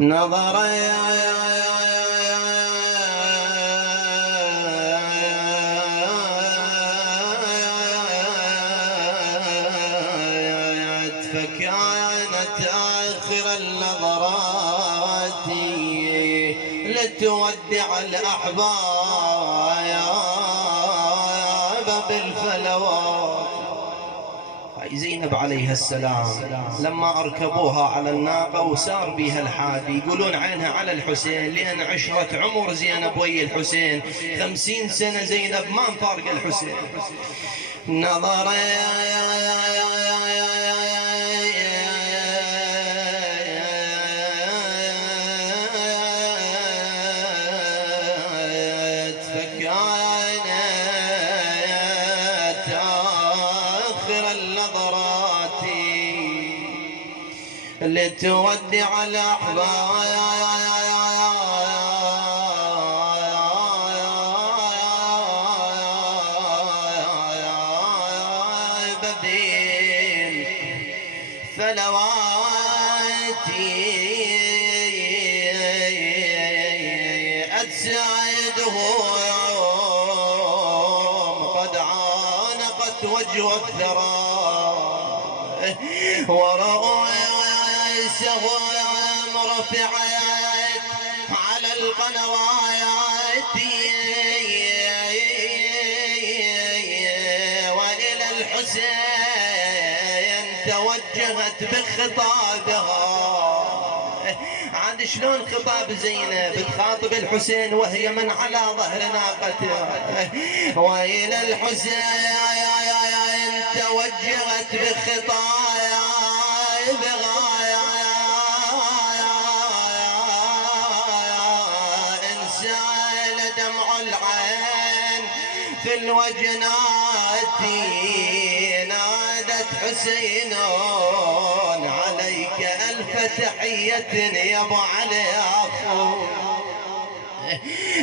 نظر فكانت آخر النظرات لتودع الأحباب بالفلوات. زينب عليها السلام لما أركبوها على الناقة وسار بها الحادي يقولون عنها على الحسين، لأن عشرة عمر زينب ويا الحسين 50 سنة زينب ما مفارقة الحسين. نظر لتودع الأحباب بالفلواتي أتساعدهم قد عانقت وجه الثرى ورأوا سهم رفعت على القنوات وإلى الحسين توجهت بخطابها. عاد شلون خطاب زينب تخاطب الحسين وهي من على ظهر ناقتها؟ وإلى الحسين توجهت بخطابها في الوجنات نادت حسين عليك ألف تحية يا أبو علي أخو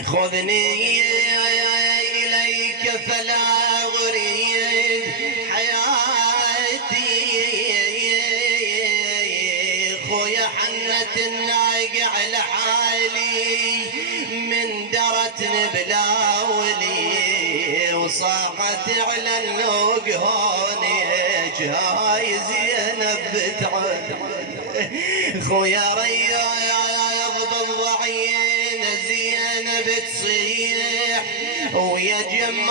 خذني إليك فلا أريد حياتي خويا حنت الناقع لحالي من درتن بلاولي وصاحت على النوق هوني هاي زينب بتعد خويا رياض بالضعين زينب تصيح ويا جمال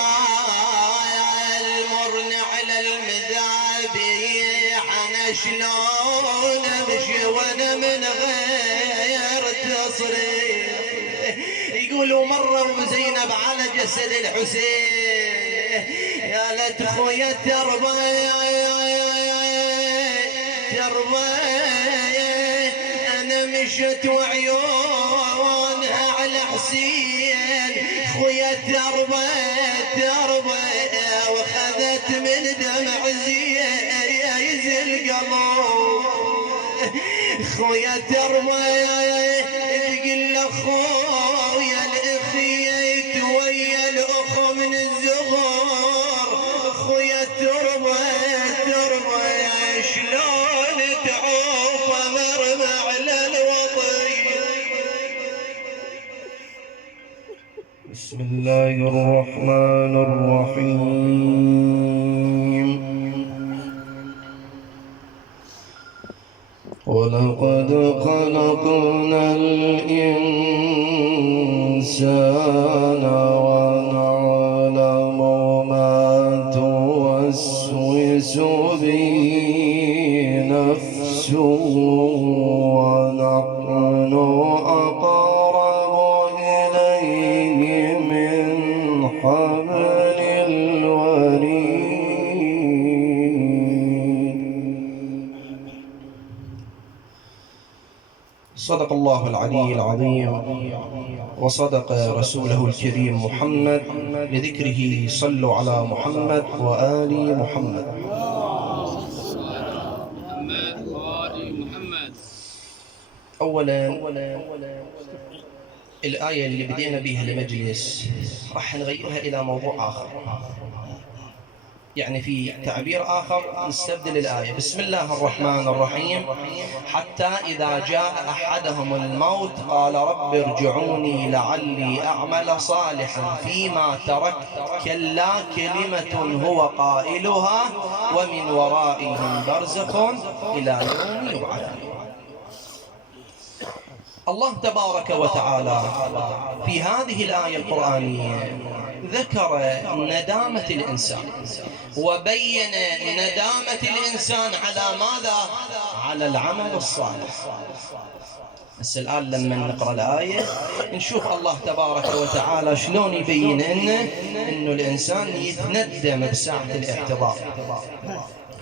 مرن على المذابيح انا شلون امشي وانا من غير تصريح. يقولوا مروا بزينب على جسد الحسين يا لت خويا تربى انا مشت وعيونها على حسين خويا تربى وخذت من دمع يزل قلب خويا تربى تقول اخويا الاخيت ويا الاخ من الزغور خويا تربى شلون تعوف مرمى على الوطي. بسم الله الرحمن الرحيم. ولقد خلقنا الإنسان ونعلم ما توسوس به نفسه ونحن أقرب إليه من حبل الوريد. صدق الله العلي العظيم وصدق رسوله الكريم محمد بذكره صلوا على محمد وآل محمد. أولا الآية اللي بدينا بها المجلس راح نغيرها إلى موضوع آخر. يعني في تعبير آخر نستبدل الآية. بسم الله الرحمن الرحيم. حتى إذا جاء أحدهم الموت قال رب ارجعوني لعلي أعمل صالحا فيما تركت كلا كلمة هو قائلها ومن ورائهم برزخ إلى يوم يبعثون. الله تبارك وتعالى في هذه الآية القرآنية ذكر ندامة الإنسان وبين ندامة الإنسان على ماذا؟ على العمل الصالح. بس الآن لما نقرأ الآية نشوف الله تبارك وتعالى شلون يبين إنه الإنسان يتندم بساعة الاعتذار.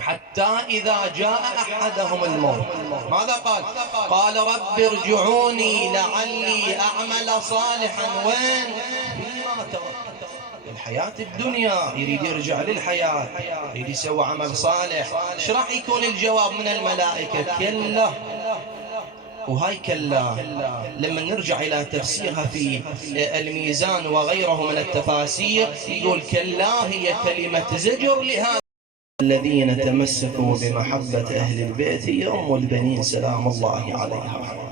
حتى إذا جاء أحدهم الموت ماذا قال؟ قال رب ارجعوني لعلي أعمل صالحا وين؟ فيما تركت. الحياة الدنيا يريد يرجع للحياة، يريد يسوي عمل صالح. ايش راح يكون الجواب من الملائكة؟ كلا. وهاي كلا لما نرجع إلى تفسيرها في الميزان وغيره من التفاسير يقول كلا هي كلمة زجر لهذا الذين تمسكوا بمحبة أهل البيت هي أم البنين سلام الله عليها،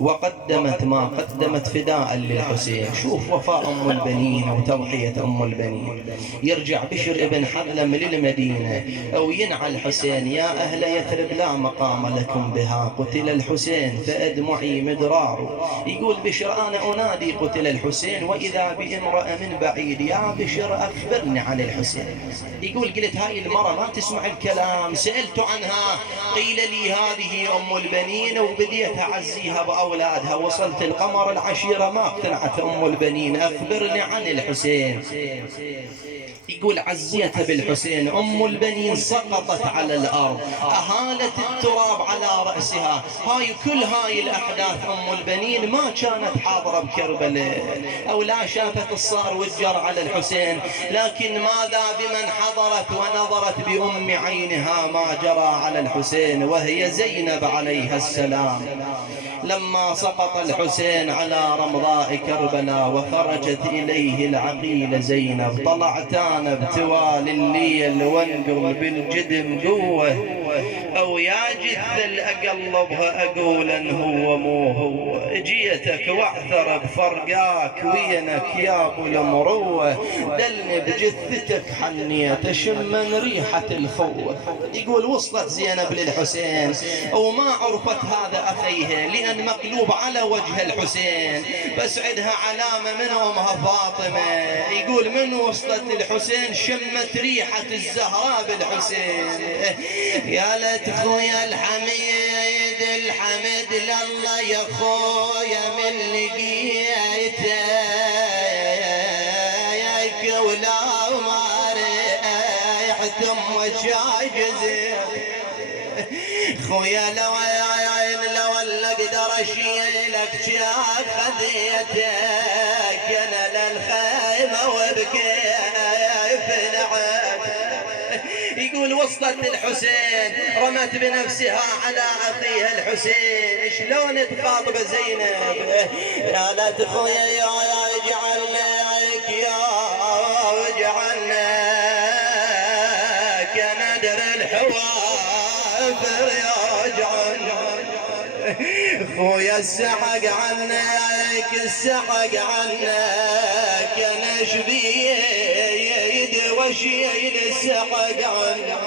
وقدمت ما قدمت فداء للحسين. شوف وفاء أم البنين وتضحية أم البنين. يرجع بشر ابن حلم للمدينة أو ينعى الحسين يا أهل يثرب لا مقام لكم بها قتل الحسين فأدمعي مدرار. يقول بشر أنا أنادي قتل الحسين وإذا بامرأة من بعيد يا بشر أخبرني عن الحسين. يقول قلت هاي المرأة ما تسمع الكلام، سألت عنها قيل لي هذه أم البنين وبديت أعزيها بأولادها، وصلت القمر العشيرة ما اقتنعت أم البنين أخبرني عن الحسين. يقول عزيتها بالحسين أم البنين سقطت على الأرض أهالت التراب على رأسها. كل هاي الأحداث أم البنين ما كانت حاضرة بكربلاء أو لا شافت الصار والجر على الحسين، لكن ماذا بمن حضرت ونظرت بأم عينها ما جرى على الحسين وهي زينب عليها السلام. لما سقط الحسين على رمضاء كربلاء وخرجت إليه العقيل زينب طلعتان بتوالي الليل وانقل بالجدم قوة أو يا جثل أقلبها أقولا هو مو هو جيتك واعثر بفرقاك وينك يا أبو المروة دلني بجثتك حنية تشمن ريحة الخوة. يقول وصلت زينب للحسين وما عرفت هذا أخيها لأن مقلوب على وجه الحسين، بس عندها علامة من أمها فاطمة. يقول من وصلت للحسين شمت ريحة الزهراء بالحسين. يا ليت خويا الحميد الحمد لله يا خويا من لقيتك ولا ما ريحت امك عاجزة خويا لو اقدر اشيلك جاك خذيتك انا للخيمة وبكيف نعت. يقول وصلت للحسين رمت بنفسها على اخيها الحسين شلون تخاطب زينب يا لا تخويا يا اجعلك يا اجعلك ندر الحوافر يا اجعلك خويا السحق عنك السحق عنك انا شبيد وشيل السحق عنك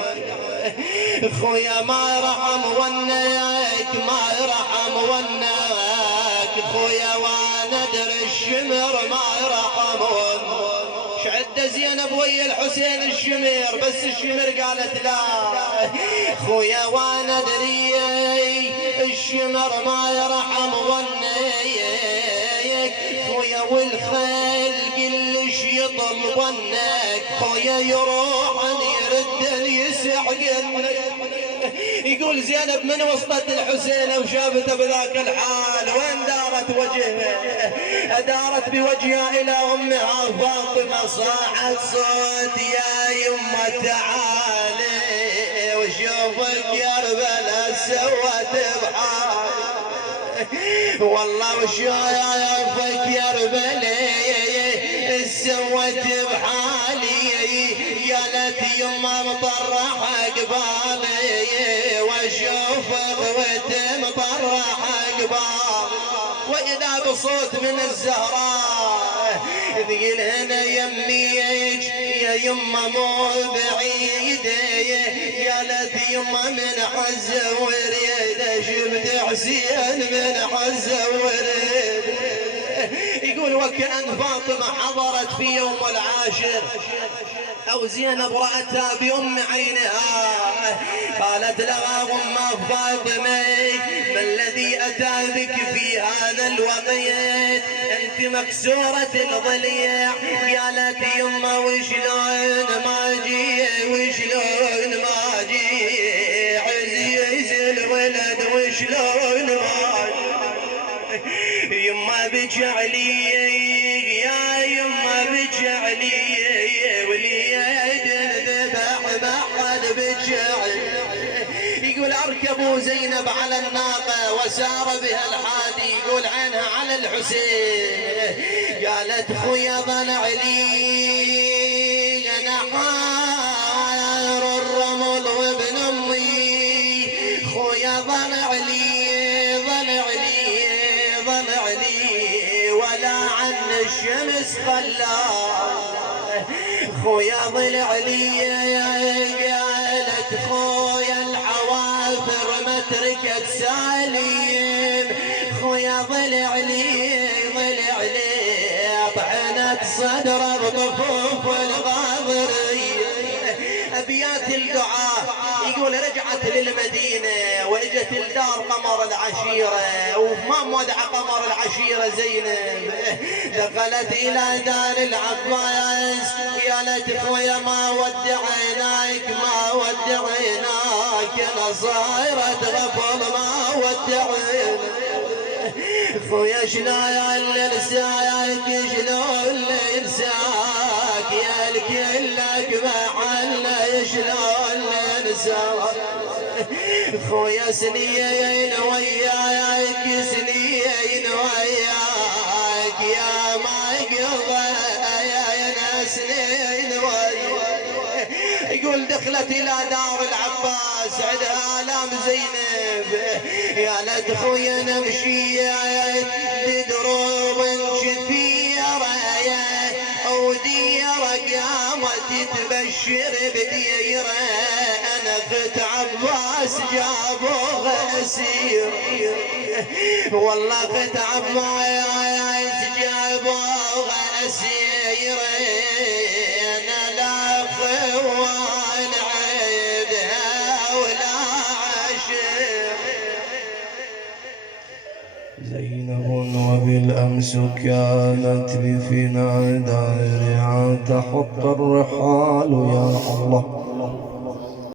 خويا ما رحم ونك ما رحم ونك خويا وندر الشمر ما رحم ونك. شعد زينب ويا الحسين الشمر بس الشمر قالت لا خويا وانا دري الشمر ما يرحم ظنيك خويا والخيل كلش يطل ظنك خويا يروح يرد يسحق. يقول زينب من وصلت الحسين وشافته بذاك الحال وين دارت وجهها دارت بوجهها الى امها فاطمه صاحت صوت يا يمه تعالي وشوفك كربلاء سوت بحال والله وشوفك كربلاء سوت بحالي قالت يما مطرحة قبالي واشوف اخوتي مطرحة قبال واذا بصوت من الزهراء تقول هنا يميك يا يما مو بعيد قالت يما من حزة وريد شفت حسين من حزة وريد يقول وكأن فاطمة حضرت في يوم العاشر أو زينب رأتها بأم عينها قالت لها أم فاطمة ما الذي أتى بك في هذا الوقت أنت مكسورة الضليع قالت يما وشلون ما جي وشلون ما جي عزيز الولد وشلون ما جي يما بك علي يا يما بك علي وليد ذبح بعد بك علي يقول اركبوا زينب على الناقة وسار بها الحادي يقول عينها على الحسين قالت خويا ظل علي انا حار الرمل وابن امي خويا ظل علي ظل علي ظل علي ولا عن الشمس خلاه خويا ظل علي قالت خويا الحوافر ما تركت سالم خويا ظل علي ظل علي طعنت صدره بطفوف الغاضرية ابيات الدعاء يقول رجعت للمدينة واجت الدار قمر العشيرة وما مودع قمر العشيرة زينب دخلت الى دار العباس قالت خويا ما ودعناك ما ودعناك انا صايرة غفل ما ودعناك خويا شلون ننساك شلون ننساك يا الكلك محل شلون ننساك خويا سنين وياك سنين وياك يا ما قضى يا سنين وياك يقول دخلت الى دار العباس عندها آلام زينب يا لد خويا نمشي بدروب كثيرة وديرة قامت تبشر بديرة انا خت عباس جابوه اسير والله خت عباس جابوه اسير انا لا خوان عيدها ولا عشر زينب وبالأمس كانت بفناء دارها تحط الرحال يا الله